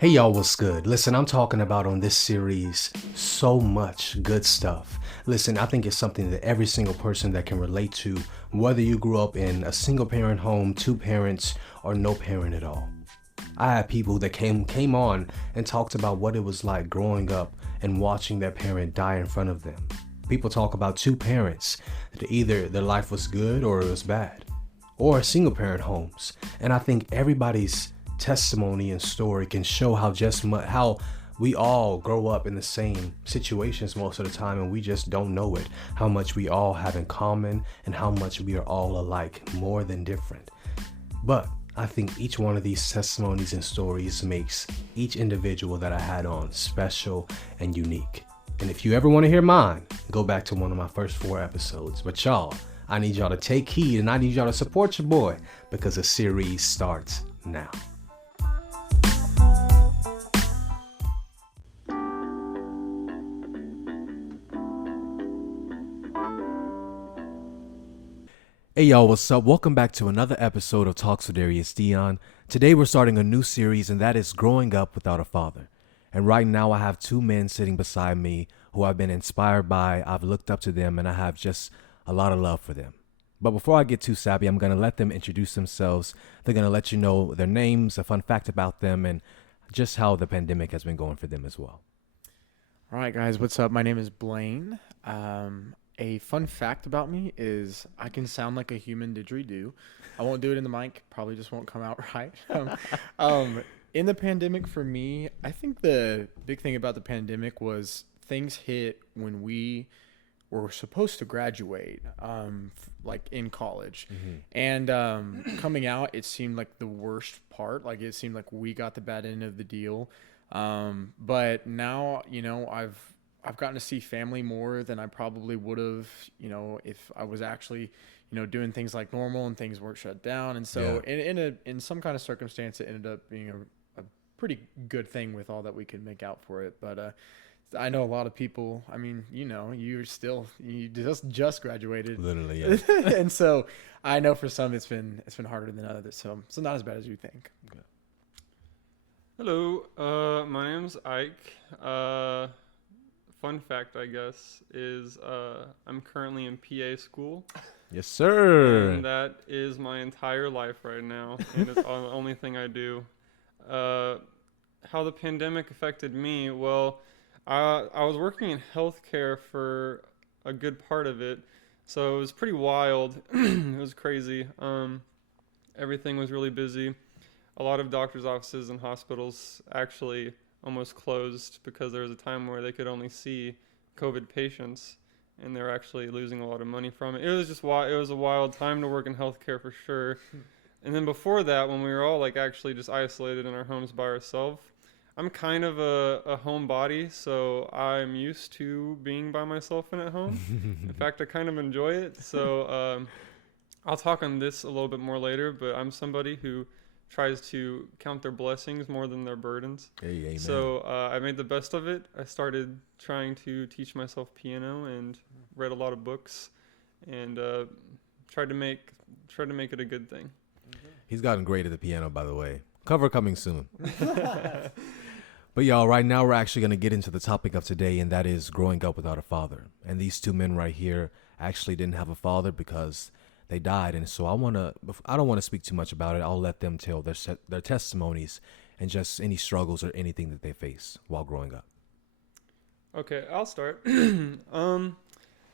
Hey y'all, what's good? Listen, I'm talking about on this series so much good stuff. Listen, I think it's something that every single person that can relate to, whether you grew up in a single parent home, two parents, or no parent at all. I had people that came on and talked about what it was like growing up and watching their parent die in front of them. People talk about two parents that either their life was good or it was bad, or single parent homes. And I think everybody's testimony and story can show how we all grow up in the same situations most of the time and we just don't know it, how much we all have in common and how much we are all alike, more than different. But I think each one of these testimonies and stories makes each individual that I had on special and unique. And if you ever want to hear mine, go back to one of my first 4 episodes. But y'all, I need y'all to take heed and I need y'all to support your boy because the series starts now. Hey y'all, what's up? Welcome back to another episode of Talks with Darius Dion. Today we're starting a new series and that is Growing Up Without a Father. And right now I have 2 men sitting beside me who I've been inspired by, I've looked up to them, and I have just a lot of love for them. But before I get too savvy, I'm going to let them introduce themselves. They're going to let you know their names, a fun fact about them, and just how the pandemic has been going for them as well. All right, guys, what's up? My name is Blayne. A fun fact about me is I can sound like a human didgeridoo. I won't do it in the mic. Probably just won't come out right. In the pandemic, for me, I think the big thing about the pandemic was things hit when we were supposed to graduate, like in college. And coming out, it seemed like the worst part. Like it seemed like we got the bad end of the deal. But now, I've gotten to see family more than I probably would have, if I was actually, doing things like normal and things weren't shut down. And so in some kind of circumstance, it ended up being a pretty good thing with all that we could make out for it. But, I know a lot of people, I mean, you just graduated. Literally, yeah. And so I know for some it's been harder than others. So not as bad as you think. Okay. Hello, my name's Ike. Fun fact, I guess, is I'm currently in PA school. Yes, sir. And that is my entire life right now, and it's the only thing I do. How the pandemic affected me, well, I was working in healthcare for a good part of it, so it was pretty wild. It was crazy. Everything was really busy. A lot of doctors' offices and hospitals actually almost closed because there was a time where they could only see COVID patients, and they were actually losing a lot of money from it. It was a wild time to work in healthcare for sure. And then before that, when we were all like actually just isolated in our homes by ourselves, I'm kind of a homebody, so I'm used to being by myself and at home. In fact, I kind of enjoy it. So I'll talk on this a little bit more later, but I'm somebody who tries to count their blessings more than their burdens. Hey, amen. So I made the best of it. I started trying to teach myself piano and read a lot of books and tried to make it a good thing. He's gotten great at the piano, by the way. Cover coming soon. But y'all, right now we're actually going to get into the topic of today, and that is growing up without a father. And these 2 men right here actually didn't have a father because they died. And so I don't want to speak too much about it. I'll let them tell their testimonies and just any struggles or anything that they face while growing up. Okay, I'll start.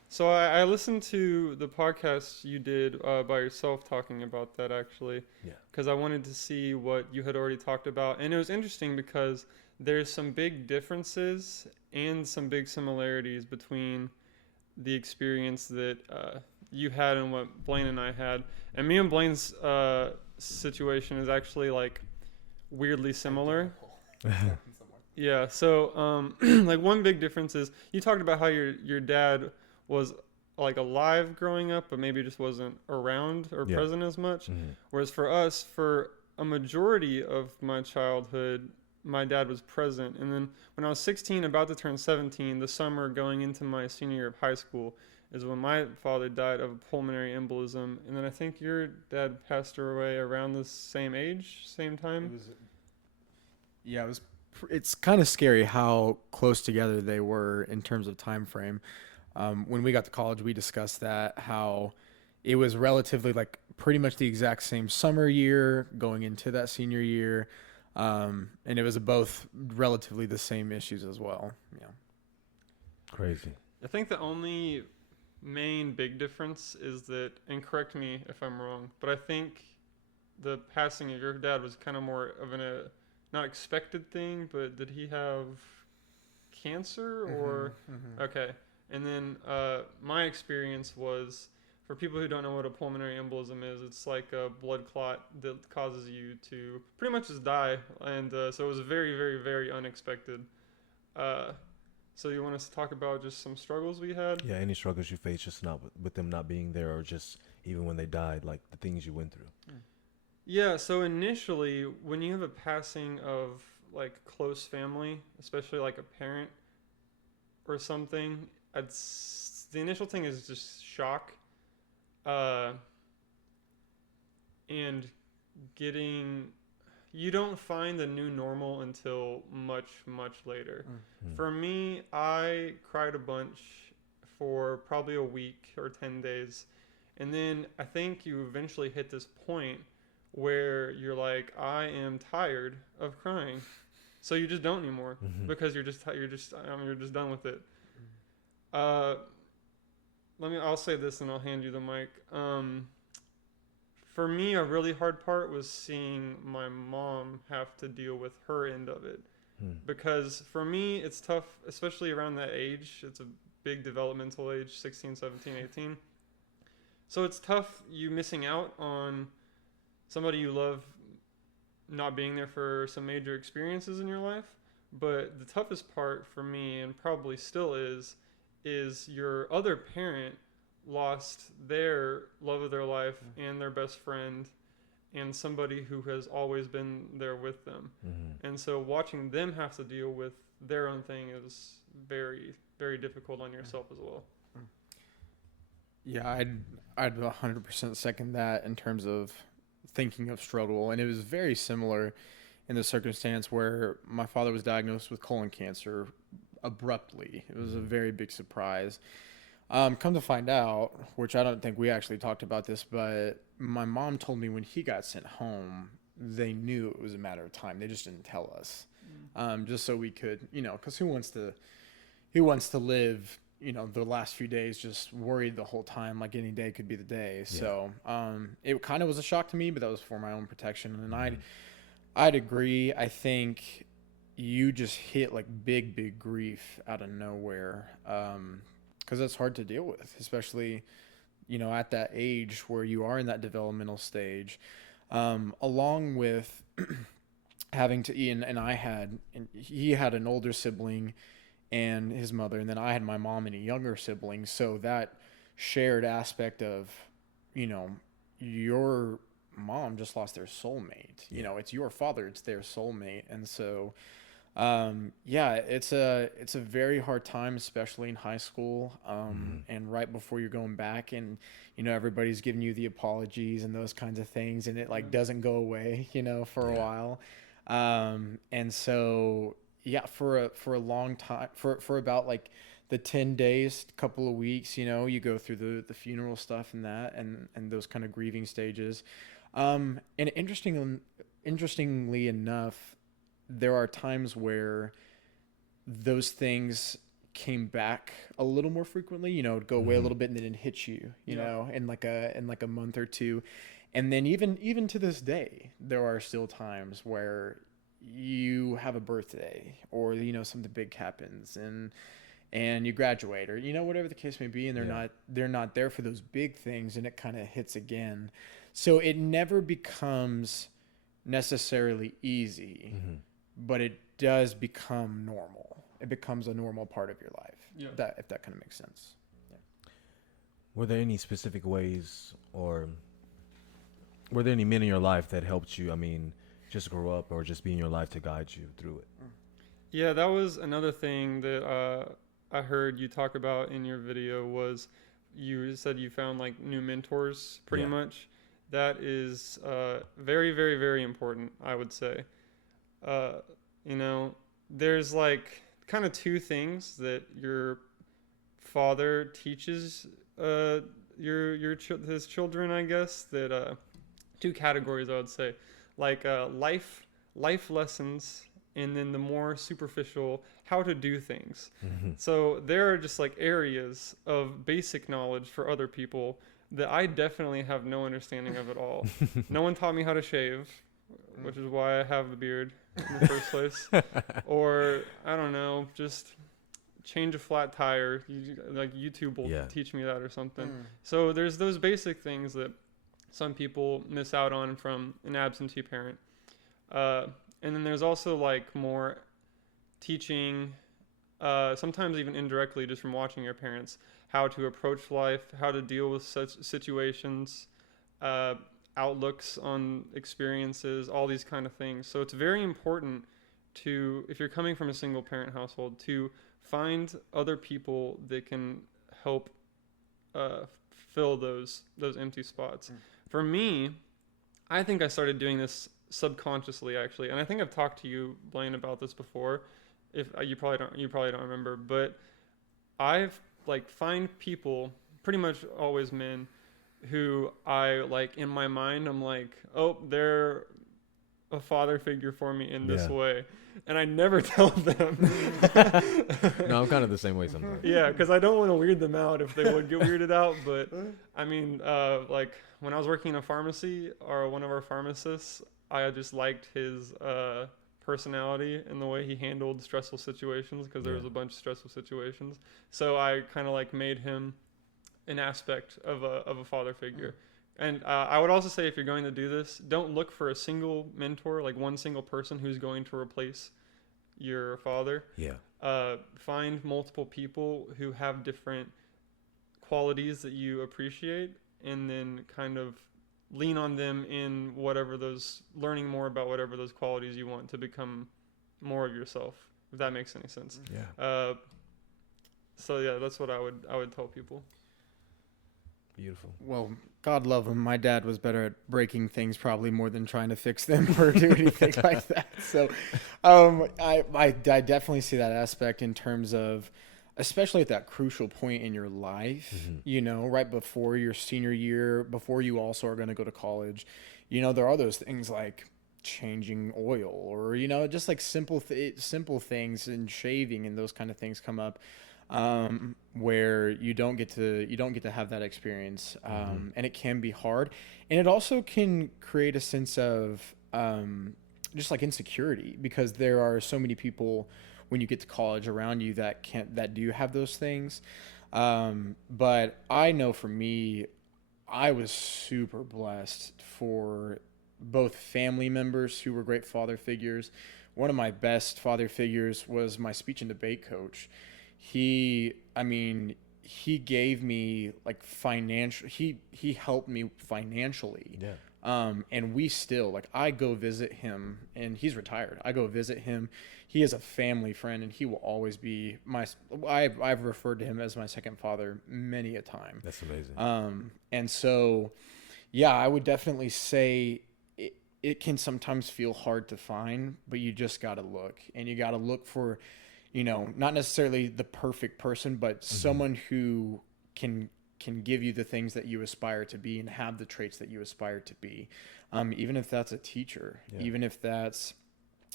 So I listened to the podcast you did by yourself talking about that actually, because I wanted to see what you had already talked about. And it was interesting because there's some big differences and some big similarities between the experience that you had and what Blayne and I had. And me and Blayne's situation is actually like weirdly similar. Yeah, so like one big difference is you talked about how your dad was like alive growing up, but maybe just wasn't around or present as much. Whereas for us, for a majority of my childhood, my dad was present. And then when I was 16, about to turn 17, the summer going into my senior year of high school is when my father died of a pulmonary embolism. And then I think your dad passed away around the same age, same time. It was it's kind of scary how close together they were in terms of time frame. When we got to college, we discussed that, how it was relatively like pretty much the exact same summer year going into that senior year. And it was both relatively the same issues as well. Yeah. Crazy. I think the only main big difference is that, and correct me if I'm wrong, but I think the passing of your dad was kind of more of not expected thing, but did he have cancer or? Okay. And then my experience was, for people who don't know what a pulmonary embolism is, it's like a blood clot that causes you to pretty much just die. And so it was very, very, very unexpected. So you want us to talk about just some struggles we had? Yeah, any struggles you faced, just not with them not being there, or just even when they died, like the things you went through. Yeah, so initially, when you have a passing of like close family, especially like a parent or something, the initial thing is just shock. And you don't find the new normal until much, much later. For me, I cried a bunch for probably a week or 10 days. And then I think you eventually hit this point where you're like, I am tired of crying. So you just don't anymore because you're just done with it. I'll say this and I'll hand you the mic. For me, a really hard part was seeing my mom have to deal with her end of it. Because for me, it's tough, especially around that age. It's a big developmental age, 16, 17, 18. So it's tough you missing out on somebody you love not being there for some major experiences in your life. But the toughest part for me, and probably still is your other parent lost their love of their life and their best friend and somebody who has always been there with them. And so watching them have to deal with their own thing is very, very difficult on yourself as well. Yeah, I'd 100% second that in terms of thinking of struggle. And it was very similar in the circumstance where my father was diagnosed with colon cancer abruptly. It was a very big surprise. Come to find out, which I don't think we actually talked about this, but my mom told me when he got sent home, they knew it was a matter of time. They just didn't tell us, just so we could, because who wants to live, the last few days just worried the whole time, like any day could be the day. Yeah. So it kind of was a shock to me, but that was for my own protection. And I'd agree. I think you just hit like big grief out of nowhere. Because it's hard to deal with, especially, at that age where you are in that developmental stage, along with having to, he had an older sibling and his mother, and then I had my mom and a younger sibling. So that shared aspect of, your mom just lost their soulmate. It's your father, it's their soulmate. And so, it's a very hard time, especially in high school, and right before you're going back, and everybody's giving you the apologies and those kinds of things, and it doesn't go away, for a while. And so for a long time, for about like the 10 days, couple of weeks, you go through the funeral stuff and that, and those kind of grieving stages. And interestingly enough, there are times where those things came back a little more frequently, it'd go away a little bit and then it'd hit you, in like a month or two. And then even to this day, there are still times where you have a birthday or, something big happens and you graduate or, whatever the case may be. And they're not there for those big things, and it kind of hits again. So it never becomes necessarily easy. But it does become normal. It becomes a normal part of your life. Yeah. If that kind of makes sense. Yeah. Were there any specific ways, or were there any men in your life that helped you, just grow up or just be in your life to guide you through it? Yeah, that was another thing that I heard you talk about in your video. Was you said you found like new mentors pretty much. That is very, very, very important, I would say. there's like kind of two things that your father teaches his children, I guess, that two categories I would say, like life lessons, and then the more superficial how to do things. So there are just like areas of basic knowledge for other people that I definitely have no understanding of at all. No one taught me how to shave, which is why I have the beard in the first place. Or I don't know, just change a flat tire. Like YouTube will teach me that or something. So there's those basic things that some people miss out on from an absentee parent. And then there's also like more teaching, sometimes even indirectly just from watching your parents, how to approach life, how to deal with such situations, outlooks on experiences, all these kind of things. So it's very important to, if you're coming from a single parent household, to find other people that can help fill those empty spots. For me, I think I started doing this subconsciously, actually, and I think I've talked to you, Blayne, about this before. If you probably don't remember, but I've like find people, pretty much always men, who I like in my mind. I'm like, oh, they're a father figure for me in this way, and I never tell them. No, I'm kind of the same way sometimes. Yeah, because I don't want to weird them out if they would get weirded out. But I mean, like when I was working in a pharmacy, or one of our pharmacists, I just liked his personality and the way he handled stressful situations, because there was a bunch of stressful situations. So I kind of like made him an aspect of a father figure. And I would also say, if you're going to do this, don't look for a single mentor, like one single person who's going to replace your father. Find multiple people who have different qualities that you appreciate, and then kind of lean on them in learning more about whatever those qualities you want to become more of yourself, if that makes any sense. So yeah, that's what I would tell people. Beautiful. Well, God love him. My dad was better at breaking things probably more than trying to fix them or do anything like that. So I definitely see that aspect in terms of, especially at that crucial point in your life, you know, right before your senior year, before you also are going to go to college. You know, there are those things like changing oil, or, you know, just like simple things, and shaving and those kind of things come up, where you don't get to have that experience. And it can be hard, and it also can create a sense of just like insecurity, because there are so many people when you get to college around you that do have those things. But I know for me, I was super blessed for both family members who were great father figures. One of my best father figures was my speech and debate coach. He gave me like he helped me financially. And we still, like, I go visit him, and he's retired. I go visit him. He is a family friend, and he will always be I've referred to him as my second father many a time. That's amazing. And so, yeah, I would definitely say it can sometimes feel hard to find, but you just got to look, and you got to look for, you know, not necessarily the perfect person, but someone who can give you the things that you aspire to be and have the traits that you aspire to be. Even if that's a teacher, even if that's,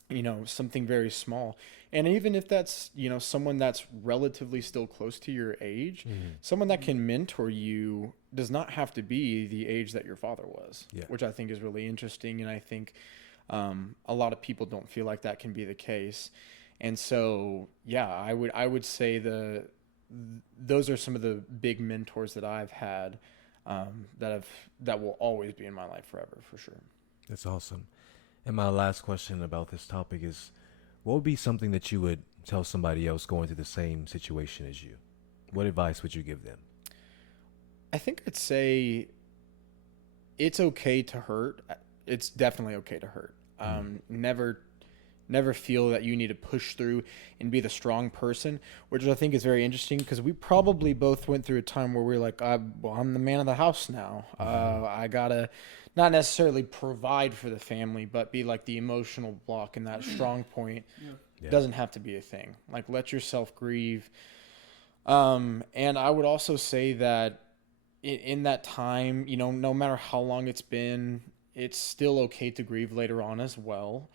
you know, something very small. And even if that's, you know, someone that's relatively still close to your age, someone that can mentor you does not have to be the age that your father was, which I think is really interesting. And I think a lot of people don't feel like that can be the case. And so, yeah, I would say those are some of the big mentors that I've had, that will always be in my life forever, for sure. That's awesome. And my last question about this topic is, what would be something that you would tell somebody else going through the same situation as you? What advice would you give them? I think I'd say it's okay to hurt. It's definitely okay to hurt. Never feel that you need to push through and be the strong person, which I think is very interesting, because we probably both went through a time where we were like, I'm the man of the house now. I gotta not necessarily provide for the family, but be like the emotional block and that strong point. Yeah. Doesn't have to be a thing. Like, let yourself grieve. And I would also say that in that time, you know, no matter how long it's been, it's still okay to grieve later on as well.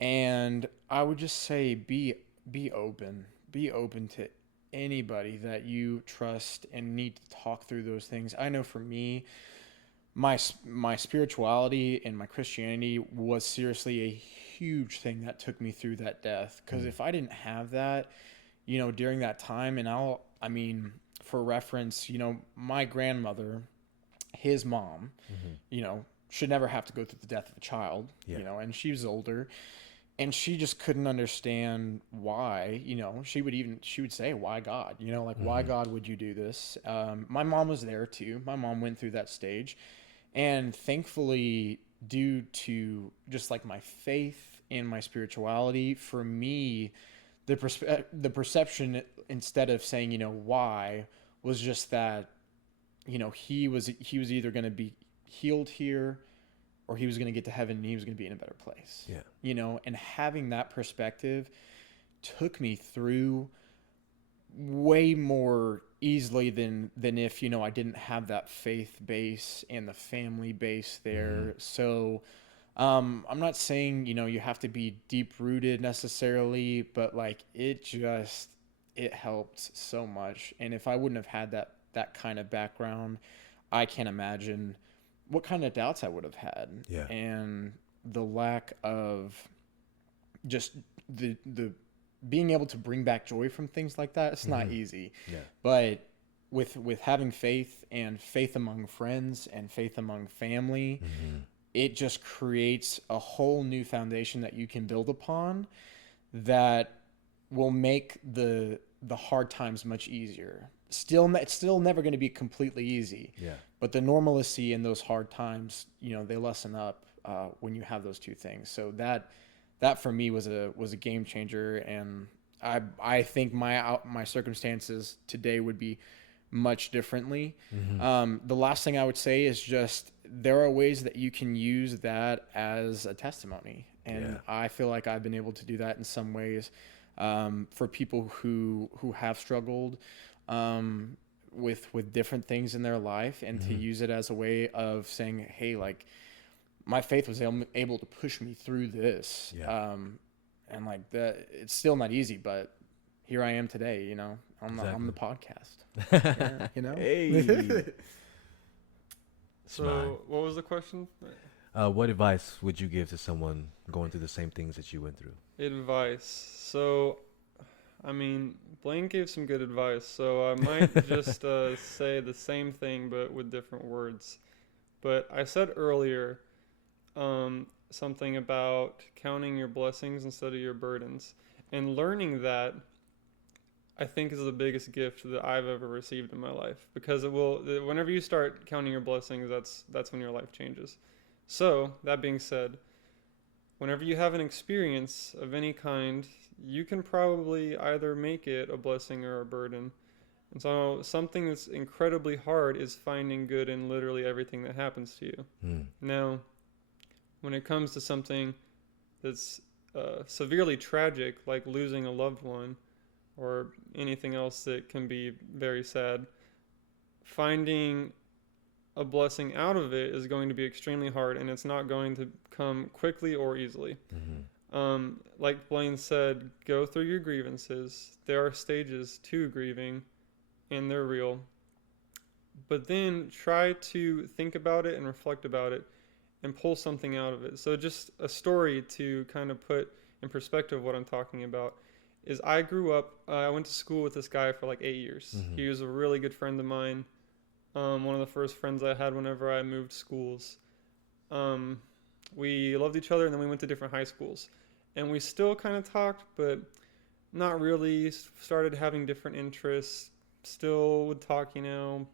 And I would just say be open. Be open to anybody that you trust and need to talk through those things. I know for me, my spirituality and my Christianity was seriously a huge thing that took me through that death. Because if I didn't have that, you know, during that time, and I mean, for reference, you know, my grandmother, his mom, you know, should never have to go through the death of a child, you know, and she was older, and she just couldn't understand why, you know, she would say, why God, you know, like, why God would you do this? My mom was there too. My mom went through that stage, and thankfully, due to just like my faith and my spirituality, for me, the perception, instead of saying, you know, why, was just that, you know, he was either going to be healed here, or he was going to get to heaven and he was going to be in a better place. Yeah. You know, and having that perspective took me through way more easily than if, you know, I didn't have that faith base and the family base there. So I'm not saying, you know, you have to be deep rooted necessarily, but like it helped so much. And if I wouldn't have had that kind of background, I can't imagine what kind of doubts I would have had. Yeah. And the lack of just the being able to bring back joy from things like that, it's not easy. Yeah. But with having faith and faith among friends and faith among family, it just creates a whole new foundation that you can build upon that will make the hard times much easier. It's still never going to be completely easy. Yeah. But the normalcy in those hard times, you know, they lessen up when you have those two things. So that for me was a game changer, and I think my circumstances today would be much differently. The last thing I would say is just there are ways that you can use that as a testimony, and I feel like I've been able to do that in some ways for people who have struggled with different things in their life, and to use it as a way of saying, hey, like, my faith was able to push me through this. And like that, it's still not easy, but here I am today, you know, on the podcast. You know? Hey. So what was the question? What advice would you give to someone going through the same things that you went through? Advice. So, I mean, Blayne gave some good advice, so I might just say the same thing but with different words. But I said earlier something about counting your blessings instead of your burdens. And learning that, I think, is the biggest gift that I've ever received in my life. Because whenever you start counting your blessings, that's when your life changes. So, that being said, whenever you have an experience of any kind, you can probably either make it a blessing or a burden. And so something that's incredibly hard is finding good in literally everything that happens to you. Now, when it comes to something that's severely tragic, like losing a loved one or anything else that can be very sad, finding a blessing out of it is going to be extremely hard, and it's not going to come quickly or easily. Like Blayne said, go through your grievances. There are stages to grieving, and they're real. But then try to think about it and reflect about it and pull something out of it. So just a story to kind of put in perspective what I'm talking about is I grew up, I went to school with this guy for like 8 years. He was a really good friend of mine. One of the first friends I had whenever I moved schools. We loved each other, and then we went to different high schools. And we still kind of talked, but not really. Started having different interests. Still would talk, 4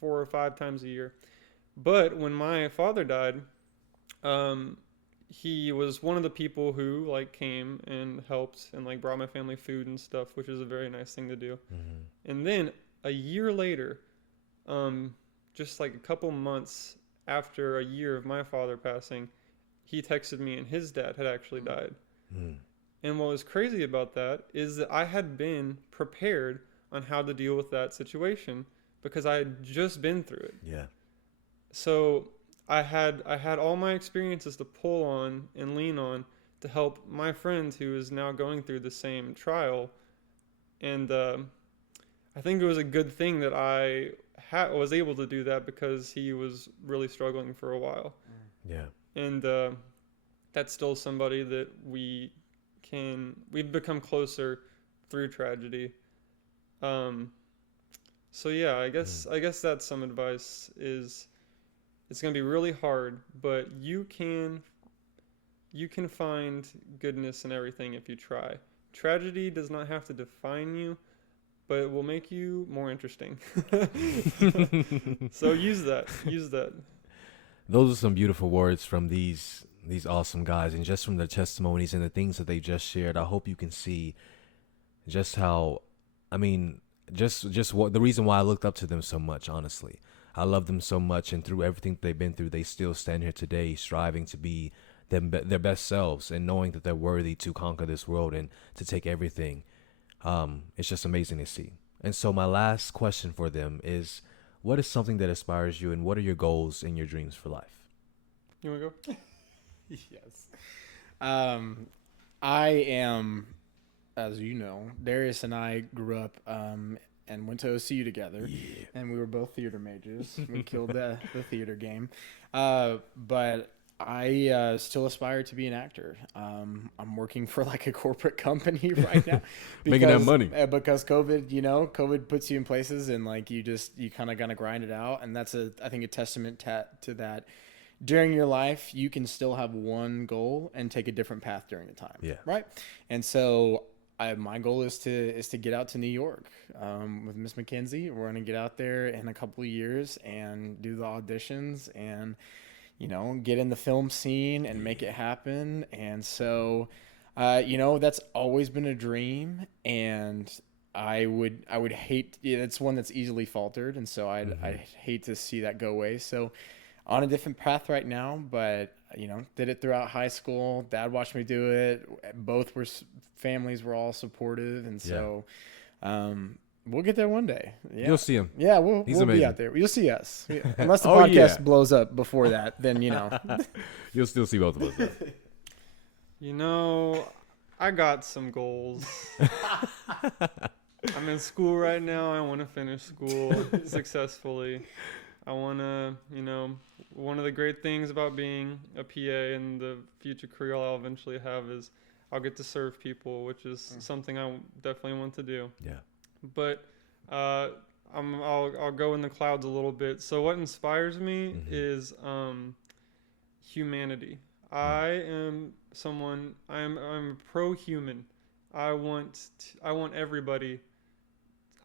or 5 times a year. But when my father died, he was one of the people who like came and helped and like brought my family food and stuff, which is a very nice thing to do. And then a year later, just like a couple months after a year of my father passing, he texted me and his dad had actually died. And what was crazy about that is that I had been prepared on how to deal with that situation because I had just been through it. Yeah. So I had all my experiences to pull on and lean on to help my friend who is now going through the same trial. And I think it was a good thing that I was able to do that because he was really struggling for a while. Yeah. And that's still somebody that we've become closer through tragedy. So yeah, I guess that's some advice. Is it's going to be really hard, but you can find goodness in everything if you try. Tragedy does not have to define you, but it will make you more interesting. So use that. Those are some beautiful words from these awesome guys, and just from their testimonies and the things that they just shared. I hope you can see just how, just what the reason why I looked up to them so much. Honestly, I love them so much, and through everything that they've been through, they still stand here today, striving to be their best selves, and knowing that they're worthy to conquer this world and to take everything. It's just amazing to see. And so my last question for them is, what is something that inspires you, and what are your goals and your dreams for life? You want to go? Yes. I am, as you know, Darius and I grew up and went to OCU together. Yeah. And we were both theater majors. We killed the theater game. But I still aspire to be an actor. I'm working for like a corporate company right now. Making that money. Because COVID puts you in places and like you kind of got to grind it out. And that's I think a testament to that. During your life, you can still have one goal and take a different path during the time. Yeah. Right. And so my goal is to get out to New York with Miss McKenzie. We're going to get out there in a couple of years and do the auditions and, get in the film scene and make it happen. And so, that's always been a dream. And I would hate, it's one that's easily faltered. And so I'd hate to see that go away. So on a different path right now, but did it throughout high school. Dad watched me do it. Both families were all supportive. And so, we'll get there one day. Yeah. You'll see him. Yeah, we'll be out there. You'll see us. Unless the podcast blows up before that, then You'll still see both of us. I got some goals. I'm in school right now. I want to finish school successfully. I want to, one of the great things about being a PA and the future career I'll eventually have is I'll get to serve people, which is something I definitely want to do. Yeah. But I'll go in the clouds a little bit. So what inspires me is humanity. I'm pro-human. I want everybody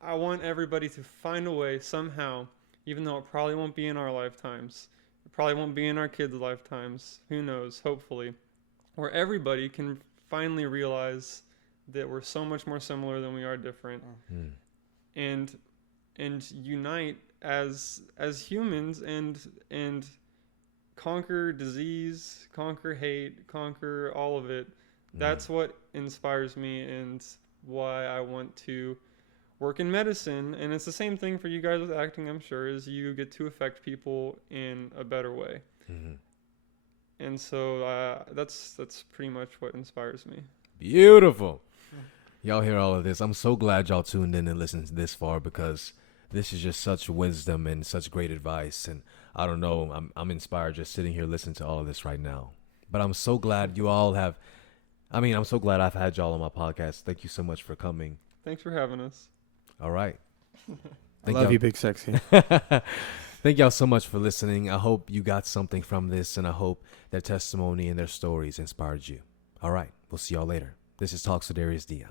to find a way somehow, even though it probably won't be in our lifetimes. It probably won't be in our kids' lifetimes. Who knows? Hopefully. Where everybody can finally realize that we're so much more similar than we are different. And unite as humans and conquer disease, conquer hate, conquer all of it. That's what inspires me and why I want to work in medicine. And it's the same thing for you guys with acting, I'm sure, is you get to affect people in a better way. And so that's pretty much what inspires me. Beautiful. Y'all hear all of this. I'm so glad y'all tuned in and listened this far, because this is just such wisdom and such great advice. And I don't know, I'm inspired just sitting here listening to all of this right now. But I'm so glad you all have, I'm so glad I've had y'all on my podcast. Thank you so much for coming. Thanks for having us. All right. I love you, Big Sexy. Thank y'all so much for listening. I hope you got something from this, and I hope their testimony and their stories inspired you. All right. We'll see y'all later. This is Talks with Darius Dion.